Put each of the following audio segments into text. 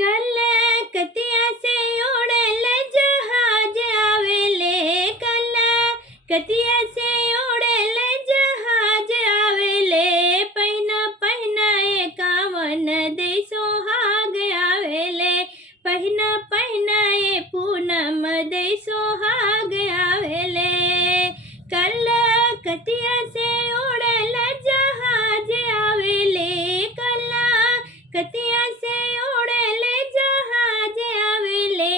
कलकतिया से उड़ल जहाज आवेले, कलकतिया से उड़ल जहाज आवेले। पहिना पहिना एकावन दे सोहाग आवेले, पहिना पहिना ए पूनम दे सोहाग आवेले। कलकतिया से उड़ल जहाज आवेले, कलकतिया से उड़ल जहाज आवेले।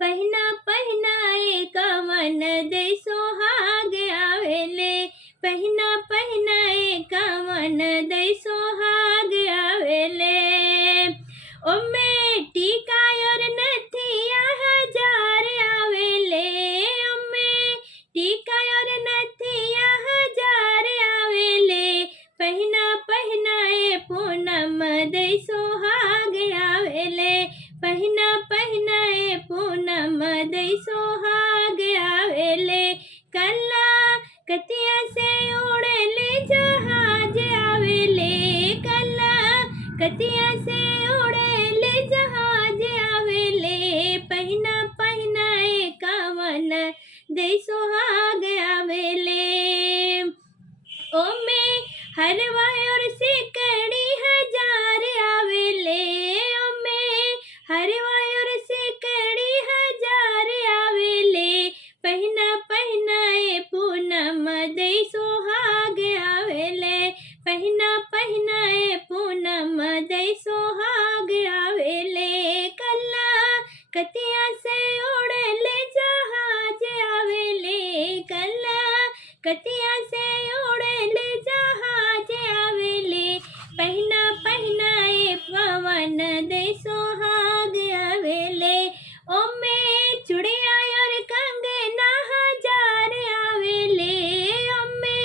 पहिना पहिना एकावन दे सोहाग आवेले, पहिना पहिना एकावन दे सोहाग आवेले। ओमे टीका और नथिया हजार आवेले, ओमे टीका और नथिया हजार आवेले। पहिना पहिना ए पूनम दे सोहाग आवेले, पहिना पहिना ए पूनम दे सोहाग आवेले। कलकतिया से उड़ल जहाज आवेले, कलकतिया से उड़ल जहाज आवेले। पहिना पहिना एकावन दे सोहाग आवेले। ओमे हरवा और सिकड़ी हजार आवेले, ओमे हरवा और सिकड़ी हजार आवेले। पहिना पहिना ए पूनम दे सोहाग आवेले, पहिना पहिना ए पूनम दे सोहाग आवेले। कलकतिया से उड़ल जहाज आवेले, कलकतिया से उड़ल जहाज आवेले। पहिना पहिना ए पवन दे सोहाग आवेले। ओमे चूड़िया और कंगना हजार आवेले, ओमे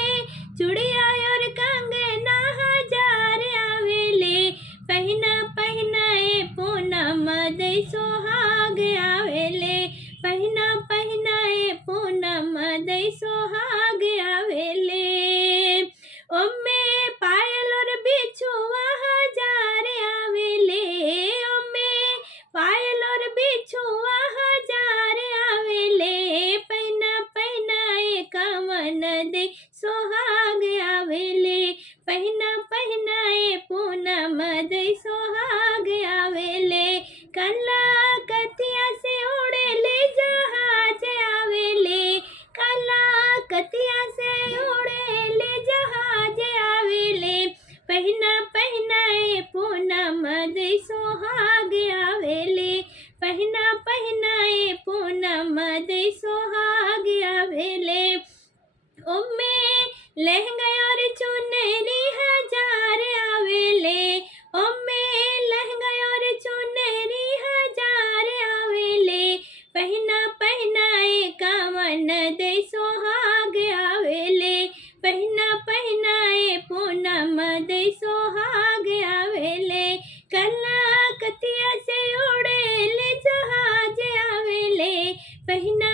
चूड़िया और कंगना हजार आवेले। पहिना पहिना ए पूनम दे सोहाग आवेले, पहिना पहिना ए पूनम दे सोहाग आवेले। ओमे पायल और बिछुआ हजार आवेले, ओमे पायल और बिछुआ हजार आवेले। पहिना पहिना एकावन दे सोहाग आवेले, पहिना पहिना ए पूनम दे सोहाग आवेले। कलकतिया से उड़ल जहाज आवेले, कलकतिया से उड़ल जहाज आवेले। पहिना पहिना ए पूनम दे सोहाग आवेले, पहिना पहिना ए पूनम दे सोहाग आवेले। ओमे लहंगा और चुनरी हजार आवेले, ओमे लहंगा और चुनरी हजार आवेले। पहिना पहिना एकावन दे सोहाग आवेले, पहिना पहिना ए पूनम दे सोहाग आवेले। कलकतिया से उड़ल जहाज आवेले, पहिना